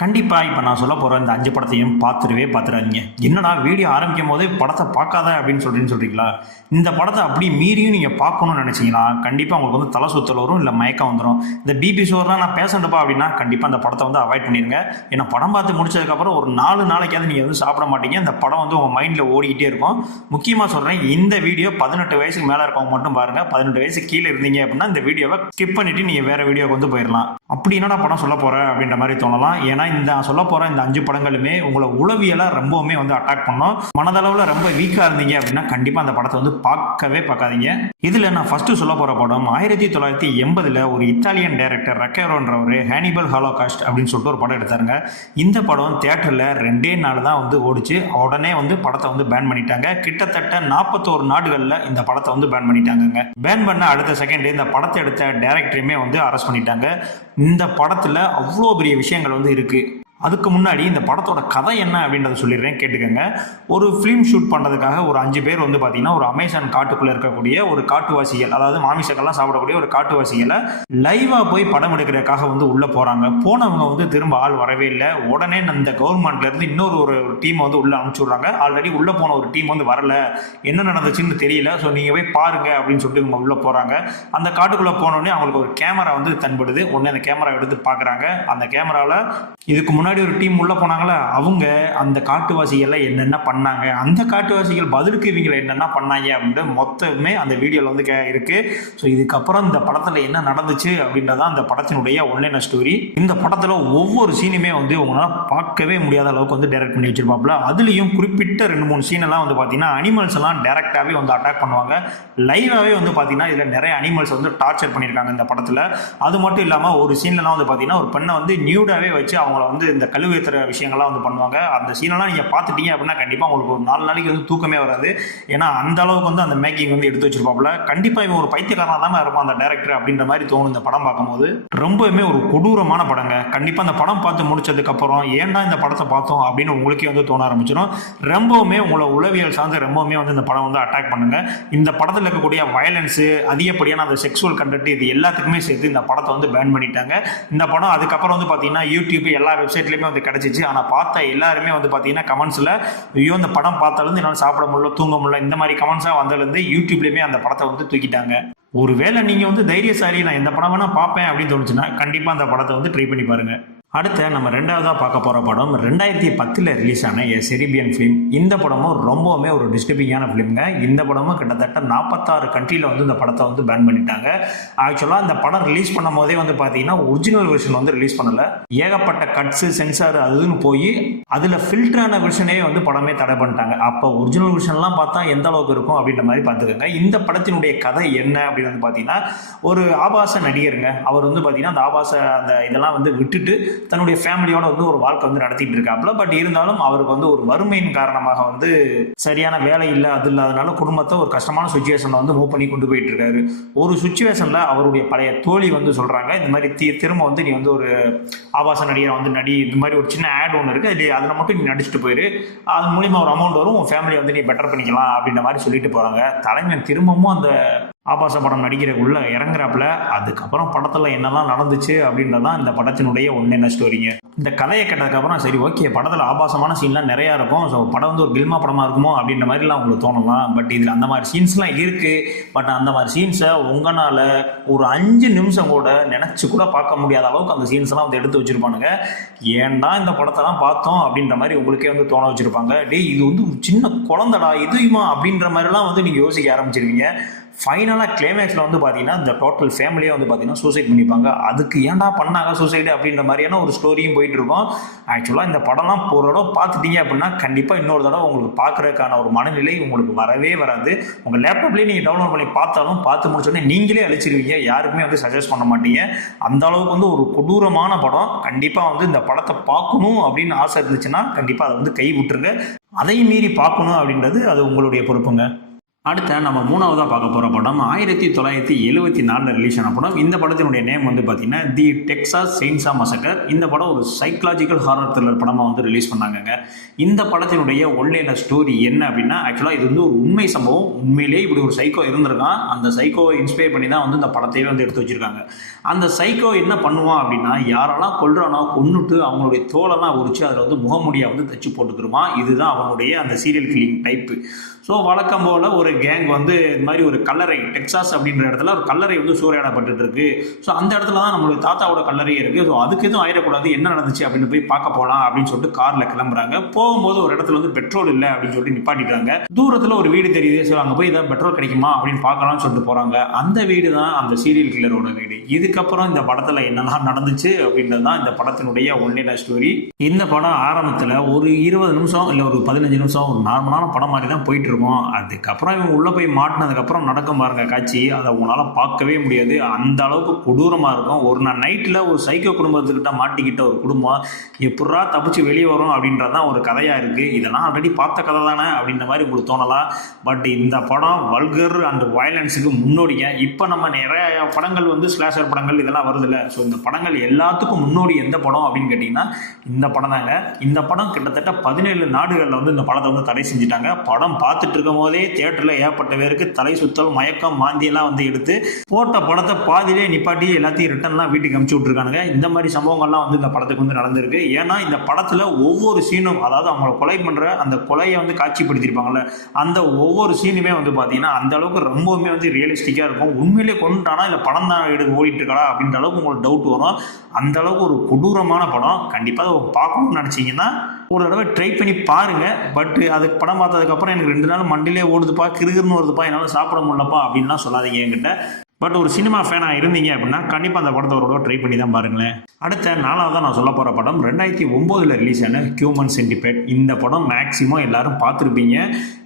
கண்டிப்பா இப்ப நான் சொல்லப் போற இந்த 5 படத்தையும் பார்த்துறாதீங்க. என்னடா வீடியோ ஆரம்பிக்கும் போதே படத்த பார்க்காத அப்படின்னு சொல்றீங்களா? இந்த படத்த அப்படி மீறியும் நீங்க பார்க்கணும்னு நினைச்சீங்கன்னா, கண்டிப்பா உங்களுக்கு வந்து தல சுத்தல் வரும், இல்ல மயக்கம் வந்துரும். இந்த பிபி ஷுகர்லாம் நான் பேஷண்ட்டுப்பா அப்படின்னா, கண்டிப்பா அந்த படத்த வந்து அவாய்ட் பண்ணிருங்க. ஏன்னா படம் பார்த்து முடிச்சதுக்கப்புறம் ஒரு 4 நாளைக்காவது நீங்க வந்து சாப்பிட மாட்டீங்க. இந்த படம் வந்து உங்க மைண்ட்ல ஓடிக்கிட்டே இருக்கும். முக்கியமா சொல்றேன், இந்த வீடியோ 18 வயசுக்கு மேல இருக்கவங்க மட்டும் பாருங்க. 18 வயசுக்கு கீழே இருந்தீங்க அப்படின்னா இந்த வீடியோவை ஸ்கிப் பண்ணிட்டு நீங்க வேற வீடியோக்கு வந்து போயிடலாம். அப்படி என்னடா படம் சொல்ல போற அப்படின்ற மாதிரி தோணலாம். ஏன்னா இந்த சொல்ல போற இந்த 5 படங்களுமே உங்களை உளவியலா ரொம்பவுமே வந்து அட்டாக் பண்ணும். மனதளவுல ரொம்ப வீக்கா இருந்தீங்க அப்படின்னா கண்டிப்பா அந்த படத்தை வந்து பார்க்காதீங்க. இதுல நான் ஃபர்ஸ்ட் சொல்ல போற படம் 1980 ஒரு இத்தாலியன் டைரக்டர் ரக்கேரோன்றவர் ஹானிபல் ஹாலோகாஸ்ட் அப்படின்னு சொல்லிட்டு ஒரு படம் எடுத்தாருங்க. இந்த படம் தியேட்டர்ல 2 நாள் தான் வந்து ஓடிச்சு. உடனே வந்து படத்தை வந்து பேன் பண்ணிட்டாங்க. கிட்டத்தட்ட 41 நாடுகள்ல இந்த படத்தை வந்து பேன் பண்ணிட்டாங்க. பேன் பண்ண அடுத்த செகண்ட் இந்த படத்தை எடுத்த டைரக்டரையுமே வந்து அரெஸ்ட் பண்ணிட்டாங்க. இந்த படத்துல அவ்வளோ பெரிய விஷயங்கள் வந்து இருக்கு. அதுக்கு முன்னாடி இந்த படத்தோட கதை என்ன அப்படின்றத சொல்லிடுறேன், கேட்டுக்கோங்க. ஒரு ஃபிலிம் ஷூட் பண்ணுறதுக்காக ஒரு 5 பேர் வந்து பார்த்தீங்கன்னா ஒரு அமேசான் காட்டுக்குள்ளே இருக்கக்கூடிய ஒரு காட்டுவாசிகள், அதாவது மாமிசங்கள்லாம் சாப்பிடக்கூடிய ஒரு காட்டுவாசிகளை லைவாக போய் படம் எடுக்கிறதுக்காக வந்து உள்ளே போகிறாங்க. போனவங்க வந்து திரும்ப ஆள் வரவே இல்லை. உடனே அந்த கவர்மெண்ட்லேருந்து ஒரு டீமை வந்து உள்ளே அனுப்பிச்சி விட்றாங்க. ஆல்ரெடி உள்ளே போன ஒரு டீம் வந்து வரல, என்ன நடந்துச்சுன்னு தெரியல, ஸோ நீங்கள் போய் பாருங்க அப்படின்னு சொல்லிட்டு இவங்க உள்ளே போகிறாங்க. அந்த காட்டுக்குள்ளே போனோடனே அவங்களுக்கு ஒரு கேமரா வந்து தென்படுது. உடனே அந்த கேமரா எடுத்து பார்க்குறாங்க. அந்த கேமராவில் இதுக்கு முன்னாடி ஒரு டீம் உள்ள போனாங்களா, அவங்க அந்த காட்டுவாசிகள் என்னென்ன பண்ணாங்க, அந்த காட்டுவாசிகள் பதிலுக்கு இவங்க என்னென்ன பண்ணாங்க அப்படின்ட்டு மொத்தமே அந்த வீடியோவில் வந்து இருக்கு. ஸோ இதுக்கப்புறம் இந்த படத்தில் என்ன நடந்துச்சு அப்படின்றதான் அந்த படத்தினுடைய ஒன்லைன் ஸ்டோரி. இந்த படத்தில் ஒவ்வொரு சீனுமே வந்து உங்களால் பார்க்கவே முடியாத அளவுக்கு வந்து டைரக்ட் பண்ணி வச்சிருப்பாப்புல. அதுலேயும் குறிப்பிட்ட 2-3 சீனெல்லாம் வந்து பார்த்தீங்கன்னா அனிமல்ஸ் எல்லாம் டைரக்டாகவே வந்து அட்டாக் பண்ணுவாங்க. லைவாகவே வந்து பார்த்தீங்கன்னா இதில் நிறைய அனிமல்ஸ் வந்து டார்ச்சர் பண்ணியிருக்காங்க இந்த படத்தில். அது மட்டும் இல்லாமல் ஒரு சீன்லாம் வந்து பார்த்தீங்கன்னா ஒரு பெண்ணை வந்து நியூடாகவே வச்சு அவங்கள வந்து இந்த கழுவேற்றுற விஷயங்கள்லாம் வந்து பண்ணுவாங்க. அந்த சீனெல்லாம் நீங்கள் பார்த்துட்டீங்க அப்படின்னா கண்டிப்பாக உங்களுக்கு ஒரு 4 நாளைக்கு வந்து தூக்கமே வராது. ஏன்னா அந்த அளவுக்கு வந்து அந்த மேக்கிங் வந்து எடுத்து வச்சிருப்பாப்புல. கண்டிப்பாக இவன் ஒரு பைத்தியக்காரனாக தான் இருப்பான் அந்த டைரக்டர் அப்படின்ற மாதிரி தோணும் இந்த படம் பார்க்கும்போது. ரொம்பவுமே ஒரு கொடூரமான படங்க. கண்டிப்பாக அந்த படம் பார்த்து முடிச்சதுக்கப்புறம் ஏன்டா இந்த படத்தை பார்த்தோம் அப்படின்னு உங்களுக்கே வந்து தோண ஆரம்பிச்சிடும். ரொம்பவுமே உங்களை உளவியல் சார்ந்து ரொம்பவுமே வந்து இந்த படம் வந்து அட்டாக் பண்ணுங்க. இந்த படத்தில் இருக்கக்கூடிய வயலன்ஸு, அதிகப்படியான அந்த செக்ஸுவல் கண்டென்ட், இது எல்லாத்துக்குமே சேர்த்து இந்த படத்தை வந்து பேன் பண்ணிட்டாங்க. இந்த படம் அதுக்கப்புறம் வந்து பார்த்தீங்கன்னா யூடியூப் எல்லா வெப்சைட்லையுமே வந்து கிடைச்சிச்சு. ஆனால் பார்த்த எல்லாருமே வந்து பார்த்தீங்கன்னா கமெண்ட்ஸில் ஐயோ இந்த படம் பார்த்தாலும் என்னால் சாப்பிட முடியல, தூங்க முடியல, இந்த மாதிரி கமெண்ட்ஸாக வந்ததுலேருந்து யூடியூப்லேயுமே அந்த படத்தை வந்து தூக்கிட்டாங்க. ஒருவேளை நீங்கள் வந்து தைரியசாலி, நான் எந்த படம் வேணால் பார்ப்பேன் அப்படின்னு தோணுச்சுன்னா கண்டிப்பாக அந்த படத்தை வந்து ட்ரை பண்ணி பாருங்கள். அடுத்த நம்ம 2வதாக பார்க்க போகிற படம் 2010 ரிலீஸ் ஆன செரிபியன் ஃபிலிம். இந்த படமும் ரொம்பவுமே ஒரு டிஸ்டர்பிங்கான ஃபிலிம்ங்க. இந்த படமும் கிட்டத்தட்ட 46 கண்ட்ரியில் வந்து இந்த படத்தை வந்து பேன் பண்ணிட்டாங்க. ஆக்சுவலாக இந்த படம் ரிலீஸ் பண்ணும் போதே வந்து பார்த்தீங்கன்னா ஒரிஜினல் வெர்ஷன் வந்து ரிலீஸ் பண்ணலை. ஏகப்பட்ட கட்ஸு, சென்சார் அதுன்னு போய் அதில் ஃபில்டரான வெர்ஷனே வந்து படமே தடை பண்ணிட்டாங்க. அப்போ ஒரிஜினல் வெர்ஷன்லாம் பார்த்தா எந்த அளவுக்கு இருக்கும் அப்படின்ற மாதிரி பார்த்துக்கோங்க. இந்த படத்தினுடைய கதை என்ன அப்படின்னு வந்து பார்த்தீங்கன்னா ஒரு ஆபாச நடிகருங்க. அவர் வந்து பார்த்தீங்கன்னா அந்த ஆபாச அந்த இதெல்லாம் வந்து விட்டுட்டு தன்னுடைய ஃபேமிலியோட வந்து ஒரு வாழ்க்கை வந்து நடத்திட்டு இருக்காப்புல. பட் இருந்தாலும் அவருக்கு வந்து ஒரு வறுமையின் காரணமாக வந்து சரியான வேலை இல்லை, அது இல்லாதனால குடும்பத்தை ஒரு கஷ்டமான சுச்சுவேஷன்ல வந்து மூவ் பண்ணி கொண்டு போயிட்டு இருக்காரு. ஒரு சுச்சுவேஷன்ல அவருடைய பழைய தோழி வந்து சொல்றாங்க, இந்த மாதிரி திரும்ப வந்து நீ வந்து ஒரு ஆபாச நடிகரை வந்து நடி, இந்த மாதிரி ஒரு சின்ன ஆட் ஒன்று இருக்கு, அதில் மட்டும் நீ நடிச்சுட்டு போயிரு, அது மூலியமா ஒரு அமௌண்ட் வரும், உன் ஃபேமிலியை வந்து நீ பெட்டர் பண்ணிக்கலாம் அப்படின்ற மாதிரி சொல்லிட்டு போறாங்க. தலைவன் திரும்பவும் அந்த ஆபாச படம் நடிக்கிறக்குள்ள இறங்குறாப்புல. அதுக்கப்புறம் படத்தில் என்னெல்லாம் நடந்துச்சு அப்படின்றதான் இந்த படத்தினுடைய ஒன்னென்ன ஸ்டோரிங்க. இந்த கதையை கேட்டதுக்கப்புறம் சரி ஓகே, படத்தில் ஆபாசமான சீன்லாம் நிறையா இருக்கும், ஸோ படம் வந்து ஒரு கில்மா படமாக இருக்குமோ அப்படின்ற மாதிரிலாம் உங்களுக்கு தோணலாம். பட் இதில் அந்த மாதிரி சீன்ஸ்லாம் இருக்குது. பட் அந்த மாதிரி சீன்ஸை உங்களால் ஒரு 5 நிமிஷம் கூட நினச்சி கூட பார்க்க முடியாத அளவுக்கு அந்த சீன்ஸ்லாம் வந்து எடுத்து வச்சுருப்பானுங்க. ஏன்டா இந்த படத்தெல்லாம் பார்த்தோம் அப்படின்ற மாதிரி உங்களுக்கே வந்து தோண வச்சுருப்பாங்க. இது வந்து ஒரு சின்ன குழந்தடா இதுமா அப்படின்ற மாதிரிலாம் வந்து நீங்கள் யோசிக்க ஆரம்பிச்சிருவீங்க. ஃபைனலாக கிளைமேக்ஸில் வந்து பார்த்தீங்கன்னா இந்த டோட்டல் ஃபேமிலியே வந்து பார்த்தீங்கன்னா சூசைட் பண்ணிப்பாங்க. அதுக்கு ஏன்டா பண்ணாங்க சூசைடு அப்படின்ற மாதிரியான ஒரு ஸ்டோரியும் போயிட்டு இருக்கும். ஆக்சுவலாக இந்த படம்லாம் ஒரு தடவை பார்த்துட்டீங்க அப்படின்னா கண்டிப்பாக இன்னொரு தடவை உங்களுக்கு பார்க்குறதுக்கான ஒரு மனநிலை உங்களுக்கு வரவே வராது. உங்கள் லேப்டாப்லேயே நீங்கள் டவுன்லோட் பண்ணி பார்த்தாலும் பார்த்து முடிச்சோடனே நீங்களே அழிச்சிருவீங்க, யாருக்குமே வந்து சஜஸ்ட் பண்ண மாட்டீங்க. அந்த அளவுக்கு வந்து ஒரு கொடூரமான படம். கண்டிப்பாக வந்து இந்த படத்தை பார்க்கணும் அப்படின்னு ஆசை இருந்துச்சுன்னா கண்டிப்பாக அதை வந்து கை விட்டுருங்க. அதையும் மீறி பார்க்கணும் அப்படின்றது அது உங்களுடைய பொறுப்புங்க. அடுத்த நம்ம மூணாவதாக பார்க்க போகிற படம் 1974 ரிலீஸ் ஆன படம். இந்த படத்தினுடைய நேம் வந்து பார்த்தீங்கன்னா தி டெக்சாஸ் செயின்சா மசக்கர். இந்த படம் ஒரு சைக்கலாஜிக்கல் ஹாரர் த்ரில்லர் படமாக வந்து ரிலீஸ் பண்ணாங்க. இந்த படத்தினுடைய ஒன்லைனர் ஸ்டோரி என்ன அப்படின்னா, ஆக்சுவலாக இது வந்து ஒரு உண்மை சம்பவம். உண்மையிலேயே இப்படி ஒரு சைக்கோ இருந்திருக்கான். அந்த சைக்கோவை இன்ஸ்பயர் பண்ணி தான் வந்து இந்த படத்தையே வந்து எடுத்து வச்சிருக்காங்க. அந்த சைக்கோ என்ன பண்ணுவான் அப்படின்னா, யாரெல்லாம் கொல்றானோ கொன்னுட்டு அவங்களுடைய தோலெல்லாம் உரிச்சு அதில் வந்து முகமுடியாக வந்து தச்சு போட்டுக்கிருவான். இதுதான் அவனுடைய அந்த சீரியல் கில்லிங் டைப்பு. ஸோ வழக்கம் போல் ஒரு கேங் வந்து இது மாதிரி ஒரு கல்லறை, டெக்சாஸ் அப்படின்ற இடத்துல ஒரு கல்லறை வந்து சூறையாடப்பட்டு இருக்கு. ஸோ அந்த இடத்துல தான் நம்மளுடைய தாத்தாவோட கல்லறையே இருக்கு. ஸோ அதுக்கு எதுவும் ஆயிடக்கூடாது, என்ன நடந்துச்சு அப்படின்னு போய் பார்க்க போகலாம் அப்படின்னு சொல்லிட்டு காரில் கிளம்புறாங்க. போகும்போது ஒரு இடத்துல வந்து பெட்ரோல் இல்லை அப்படின்னு சொல்லிட்டு நிப்பாட்டிட்டாங்க. தூரத்தில் ஒரு வீடு தெரியுது. ஸோ அங்கே போய் ஏதாவது பெட்ரோல் கிடைக்குமா அப்படின்னு பார்க்கலாம்னு சொல்லிட்டு போகிறாங்க. அந்த வீடு தான் அந்த சீரியல் கில்லரோட வீடு. இதுக்கப்புறம் இந்த படத்தில் என்னெல்லாம் நடந்துச்சு அப்படின்றது தான் இந்த படத்தினுடைய ஒன்லைனர் ஸ்டோரி. இந்த படம் ஆரம்பத்தில் ஒரு 20 நிமிஷம் இல்லை ஒரு 15 நிமிஷம் ஒரு நார்மலான படம் மாதிரி தான் போயிட்டு இருக்கும். அதுக்கப்புறம் இவங்க உள்ள போய் மாட்டினதுக்கப்புறம் நடக்கும் பாருங்க காட்சி, அதை உங்களால பார்க்கவே முடியாது. அந்த அளவுக்கு கொடூரமா இருக்கும். ஒரு நாள் நைட்டில் ஒரு சைக்கோ குடும்பத்துக்கிட்ட மாட்டிக்கிட்ட ஒரு குடும்பம் எப்படா தப்பிச்சு வெளியே வரும் அப்படின்றதான் ஒரு கதையா இருக்கு. இதெல்லாம் ஆல்ரெடி பார்த்த கதை தானே அப்படின்ற மாதிரி உங்களுக்கு தோணலாம். பட் இந்த படம் வல்கர் அண்ட் வயலன்ஸுக்கு முன்னோடிங்க. இப்போ நம்ம நிறைய படங்கள் வந்து ஸ்லாஷர் படங்கள் இதெல்லாம் வருது இல்லை. ஸோ இந்த படங்கள் எல்லாத்துக்கும் முன்னோடி எந்த படம் அப்படின்னு கேட்டிங்கன்னா இந்த படம் தாங்க. இந்த படம் கிட்டத்தட்ட 17 நாடுகளில் வந்து இந்த படத்தை வந்து தடை செஞ்சுட்டாங்க. படம் பார்த்துட்டு இருக்கும் போதே தியேட்டரில் ஏற்பட்ட பேருக்கு தலை சுத்தல், மயக்கம், மாந்தியெல்லாம் வந்து எடுத்து போட்ட படத்தை பாதியிலே நிப்பாட்டி எல்லாத்தையும் ரிட்டர்ன்லாம் வீட்டுக்கு அனுப்பிச்சு விட்டுருக்கானுங்க. இந்த மாதிரி சம்பவங்கள்லாம் வந்து இந்த படத்துக்கு வந்து நடந்திருக்கு. ஏன்னா இந்த படத்தில் ஒவ்வொரு சீனும், அதாவது அவங்கள கொலை பண்ணுற அந்த கொலையை வந்து காட்சிப்படுத்தியிருப்பாங்கல்ல, அந்த ஒவ்வொரு சீனுமே வந்து பார்த்தீங்கன்னா அந்த அளவுக்கு ரொம்பவுமே வந்து ரியலிஸ்டிக்காக இருக்கும். உண்மையிலே கொண்டுட்டானா இல்லை படம் தான் ஓடிட்டு இருக்காடா அப்படின்ற அளவுக்கு உங்களுக்கு டவுட் வரும். அந்த அளவுக்கு ஒரு கொடூரமான படம். கண்டிப்பாக அதை பார்க்கணும்னு நினச்சிங்கன்னா ஒரு தடவை ட்ரை பண்ணி பாருங்க. பட் அதுக்கு படம் பார்த்ததுக்கப்புறம் எனக்கு 2 நாள் மண்டிலே ஓடுதுப்பா, கிருகிருன்னு வருதுப்பா, என்னால் சாப்பிட முடியலப்பா அப்படின்லாம் சொல்லாதீங்க என்கிட்ட. பட் ஒரு சினிமா ஃபேனாக இருந்தீங்க அப்படின்னா கண்டிப்பாக அந்த படத்தை ஒரு ட்ரை பண்ணி தான் பாருங்களேன். அடுத்த 4வதாக நான் சொல்ல போகிற படம் 2009 ரிலீஸ் ஆன ஹியூமன் சென்டிபைட். இந்த படம் மேக்ஸிமம் எல்லாரும் பார்த்துருப்பீங்க.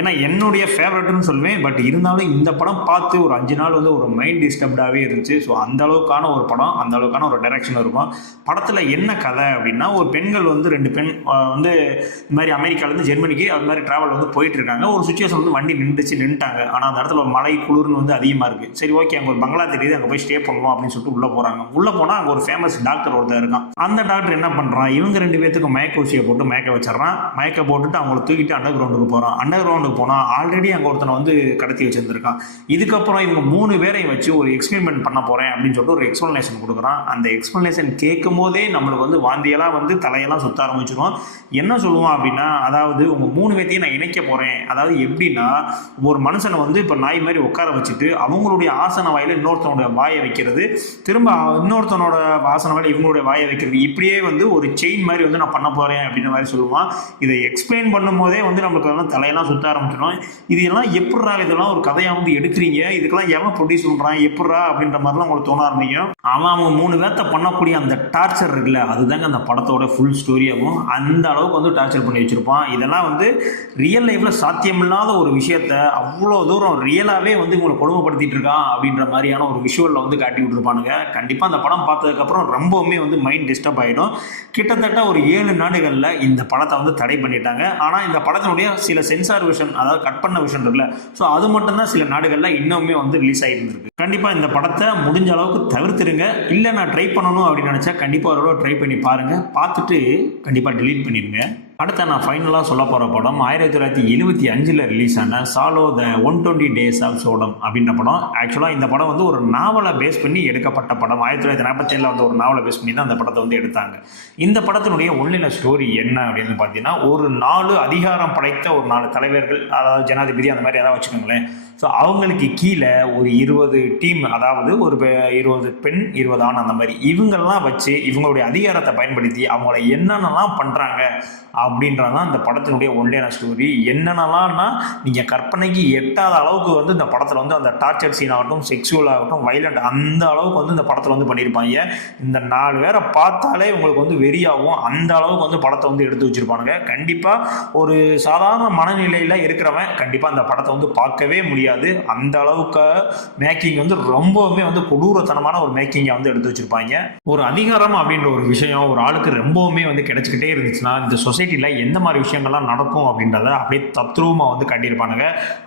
ஏன்னா என்னுடைய ஃபேவரட்னு சொல்லுவேன். பட் இருந்தாலும் இந்த படம் பார்த்து ஒரு 5 நாள் வந்து ஒரு மைண்ட் டிஸ்டர்ப்டாகவே இருந்துச்சு. ஸோ அந்த அளவுக்கான ஒரு படம், அந்த அளவுக்கான ஒரு டைரக்ஷன் இருக்கும். படத்தில் என்ன கதை அப்படின்னா, ஒரு பெண்கள் வந்து 2 பெண் வந்து இந்த மாதிரி அமெரிக்காவிலேருந்து ஜெர்மனிக்கு அது மாதிரி ட்ராவல் வந்து போயிட்டு இருக்காங்க. ஒரு சுச்சுவேஷன் வந்து வண்டி நின்றுட்டாங்க. ஆனால் அந்த இடத்துல ஒரு மழை குளிர்னு வந்து அதிகமாக இருக்குது. சரி ஓகே, அங்கே ஒரு பங்களா தெரியுது, அங்கே போய் ஸ்டே பண்ணுவோம் அப்படின்னு சொல்லிட்டு உள்ளே போகிறாங்க. உள்ளே போனால் அங்கே ஒரு ஃபேமஸ் டாக்டர் ஒருத்தர் இருக்கான். அந்த டாக்டர் என்ன பண்ணுறான், இவங்க 2 பேத்துக்கு மயக்க ஊசியை போட்டு மயக்க வச்சிடறான். மயக்க போட்டுட்டு அவங்கள தூக்கிட்டு அண்டர் கிரவுண்டுக்கு போகிறான். அண்டர் கிரவுண்டுக்கு போனால் ஆல்ரெடி அங்கே ஒருத்தனை வந்து கடத்தி வச்சிருந்துருக்கான். இதுக்கப்புறம் இவங்க 3 பேரையும் வச்சு ஒரு எக்ஸ்பெரிமெண்ட் பண்ண போகிறேன் அப்படின்னு சொல்லிட்டு ஒரு எக்ஸ்பிளனேஷன் கொடுக்குறான். அந்த எக்ஸ்பிளனேஷன் கேட்கும் போதே நம்மளுக்கு வந்து வாந்தியெல்லாம் வந்து தலையெல்லாம் சுத்த ஆரம்பிச்சிடும். என்ன சொல்லுவான் அப்படின்னா, அதாவது உங்கள் 3 பேத்தையும் நான் இணைக்க போகிறேன். அதாவது எப்படின்னா, ஒரு மனுஷனை வந்து இப்போ நாய் மாதிரி உட்கார வச்சுட்டு அவங்களுடைய ஆசன வாயில இன்னொருத்தனோட வாயை வைக்கிறது, திரும்ப இன்னொருத்தனோட ஆசன வாயில இவங்களுடைய வாயை வைக்கிறது, இப்படியே வந்து ஒரு செயின் மாதிரி வந்து நான் பண்ண போகிறேன் அப்படின்ற மாதிரி சொல்லுவான். இதை எக்ஸ்பிளைன் பண்ணும் போதே வந்து நம்மளுக்கு வந்து தலையெல்லாம் சுத்த ஆரம்பிச்சிடும். இது எல்லாம் எப்படா இதெல்லாம் ஒரு கதையாக வந்து எடுக்கிறீங்க, இதுக்கெல்லாம் எவன் ப்ரொடியூஸ் பண்ணுறான் எப்படா அப்படின்ற மாதிரிலாம் உங்களுக்கு தோண ஆரம்பிக்கும். அவன் 3 பேர்த்த பண்ணக்கூடிய அந்த டார்ச்சர் இருக்குல்ல, அதுதாங்க அந்த படத்தோட ஃபுல் ஸ்டோரியாகும். அந்த அளவுக்கு வந்து டார்ச்சர் பண்ணி வச்சிருப்பான். இதெல்லாம் வந்து ரியல் லைஃப்பில் சாத்தியமில்லாத ஒரு விஷயத்த அவ்வளோ தூரம் ரியலாகவே வந்து உங்களை கொடுமைப்படுத்திட்டு இருக்கான் அப்படின்ற மாதிரியான ஒரு விஷுவலில் வந்து காட்டி விட்டுருப்பானுங்க. கண்டிப்பாக அந்த படம் பார்த்ததுக்கப்புறம் ரொம்பவுமே வந்து மைண்ட் டிஸ்டர்ப் ஆகிடும். கிட்டத்தட்ட ஒரு 7 நாடுகளில் இந்த படத்தை வந்து தடை பண்ணிட்டாங்க. ஆனால் இந்த படத்தினுடைய சில சென்சார் விஷன், அதாவது கட் பண்ண விஷன் இருக்குல்ல, ஸோ அது மட்டும்தான் சில நாடுகளில் இன்னுமே வந்து ரிலீஸ் ஆகிருந்திருக்கு. கண்டிப்பாக இந்த படத்தை முடிஞ்ச அளவுக்கு தவிர்த்துருங்க. இல்லை நான் ட்ரை பண்ணணும் அப்படின்னு நினச்சா கண்டிப்பாக ஒரு ட்ரை பண்ணி பாருங்கள். பார்த்துட்டு கண்டிப்பாக டிலீட் பண்ணிடுங்க. அடுத்த நான் ஃபைனலாக சொல்ல போகிற படம் 1975 ரிலீஸ் ஆன Salo the 120 days of Sodom அப்படின்ற படம். ஆக்சுவலாக இந்த படம் வந்து ஒரு நாவலை பேஸ் பண்ணி எடுக்கப்பட்ட படம். 1947 வந்து ஒரு நாவலை பேஸ் பண்ணி தான் அந்த படத்தை வந்து எடுத்தாங்க. இந்த படத்தினுடைய ஒன்லைனர் ஸ்டோரி என்ன அப்படின்னு பார்த்தீங்கன்னா, ஒரு 4 அதிகாரம் படைத்த ஒரு 4 தலைவர்கள், அதாவது ஜனாதிபதி அந்த மாதிரி ஏதாவது வச்சுக்கோங்களேன். ஸோ அவங்களுக்கு கீழே ஒரு 20 டீம், அதாவது ஒரு 20 பெண் 20 ஆண், அந்த மாதிரி இவங்கெல்லாம் வச்சு இவங்களுடைய அதிகாரத்தை பயன்படுத்தி அவங்கள என்னென்னலாம் பண்ணுறாங்க அப்படின்றதான் இந்த படத்தினுடைய ஒன்லைனர் ஸ்டோரி. என்னென்னலாம்னா நீங்கள் கற்பனைக்கு எட்டாத அளவுக்கு வந்து இந்த படத்தில் வந்து அந்த டார்ச்சர் சீன் ஆகட்டும், செக்ஸுவல் ஆகட்டும், வைலண்ட், அந்த அளவுக்கு வந்து இந்த படத்தில் வந்து பண்ணியிருப்பாங்க. இந்த 4 பேரை பார்த்தாலே உங்களுக்கு வந்து வெறியாகும். அந்த அளவுக்கு வந்து படத்தை வந்து எடுத்து வச்சிருப்பானுங்க. கண்டிப்பாக ஒரு சாதாரண மனநிலையில் இருக்கிறவன் கண்டிப்பாக அந்த படத்தை வந்து பார்க்கவே முடியாது. அந்த அளவுக்கு மேக்கிங் வந்து ரொம்பவுமே வந்து கொடூரத்தனமான ஒரு மேக்கிங்கை வந்து எடுத்து வச்சிருப்பாங்க. ஒரு அதிகாரம் அப்படின்ற ஒரு விஷயம் ஒரு ஆளுக்கு ரொம்பவுமே வந்து கிடைச்சிக்கிட்டே இருந்துச்சுன்னா இந்த சொசைட்டியில் சொசைட்டியில் எந்த மாதிரி விஷயங்கள்லாம் நடக்கும் அப்படின்றத அப்படியே தத்ரூபமாக வந்து காட்டியிருப்பானுங்க.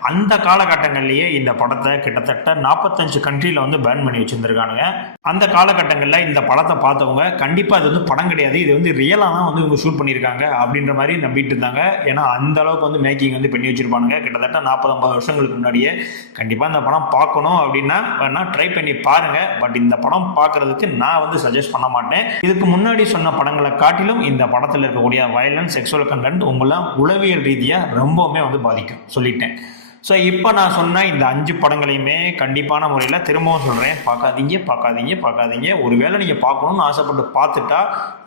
அந்த காலகட்டங்கள்லேயே இந்த படத்தை கிட்டத்தட்ட 45 கண்ட்ரியில் வந்து பேன் பண்ணி வச்சுருந்துருக்கானுங்க. அந்த காலகட்டங்களில் இந்த படத்தை பார்த்தவங்க கண்டிப்பாக இது வந்து படம் கிடையாது, இது வந்து ரியலாக தான் வந்து இவங்க ஷூட் பண்ணியிருக்காங்க அப்படின்ற மாதிரி நம்பிட்டு இருந்தாங்க. ஏன்னா அந்த அளவுக்கு வந்து மேக்கிங் வந்து பண்ணி வச்சிருப்பானுங்க. கிட்டத்தட்ட 40-50 வருஷங்களுக்கு முன்னாடியே. கண்டிப்பாக இந்த படம் பார்க்கணும் அப்படின்னா வேணா ட்ரை பண்ணி பாருங்க. பட் இந்த படம் பார்க்கறதுக்கு நான் வந்து சஜஸ்ட் பண்ண மாட்டேன். இதுக்கு முன்னாடி சொன்ன படங்களை காட்டிலும் இந்த படத்தில் இருக்கக்கூடிய வயலன்ஸ், செக்ஷுவல் கண்டென்ட் உங்களை உளவியல் ரீதியாக ரொம்பவுமே வந்து பாதிக்கும், சொல்லிட்டேன். ஸோ இப்போ நான் சொன்ன இந்த 5 படங்களையுமே கண்டிப்பான முறையில் திரும்பவும் சொல்கிறேன், பார்க்காதீங்க. ஒருவேளை நீங்கள் பார்க்கணும்னு ஆசைப்பட்டு பார்த்துட்டா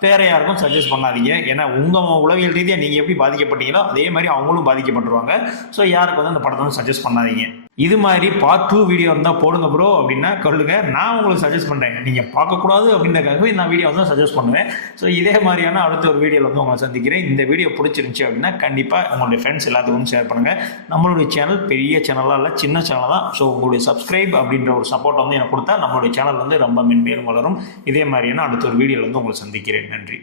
வேற யாருக்கும் சஜஸ்ட் பண்ணாதீங்க. ஏன்னா உங்கள் உளவியல் ரீதியாக நீங்கள் எப்படி பாதிக்கப்பட்டீங்களோ அதே மாதிரி அவங்களும் பாதிக்கப்பட்டுருவாங்க. ஸோ யாருக்கு வந்து அந்த படத்தை வந்து சஜஸ்ட் பண்ணாதீங்க. இது மாதிரி பார்ட் 2 வீடியோ இருந்தால் போடுங்க ப்ரோ அப்படின்னா சொல்லுங்க, நான் உங்களுக்கு சஜஸ்ட் பண்ணுறேன். நீங்கள் பார்க்கக்கூடாது அப்படின்றக்காகவே நான் வீடியோ வந்து சஜஸ்ட் பண்ணுவேன். ஸோ இதே மாதிரியான அடுத்த ஒரு வீடியோவில் வந்து உங்களை சந்திக்கிறேன். இந்த வீடியோ பிடிச்சிருந்துச்சி அப்படின்னா கண்டிப்பாக உங்களுடைய ஃப்ரெண்ட்ஸ் எல்லாத்துக்கும் ஷேர் பண்ணுங்கள். நம்மளுடைய சேனல் பெரிய சேனலாக இல்லை, சின்ன சேனல் தான். ஸோ உங்களுடைய சப்ஸ்கிரைப் அப்படின்ற ஒரு சப்போர்ட் வந்து எனக்கு கொடுத்தா நம்மளுடைய சேனல் வந்து ரொம்ப மென்மேலும் வளரும். இதே மாதிரியான அடுத்த ஒரு வீடியோவில் வந்து உங்களை சந்திக்கிறேன். நன்றி.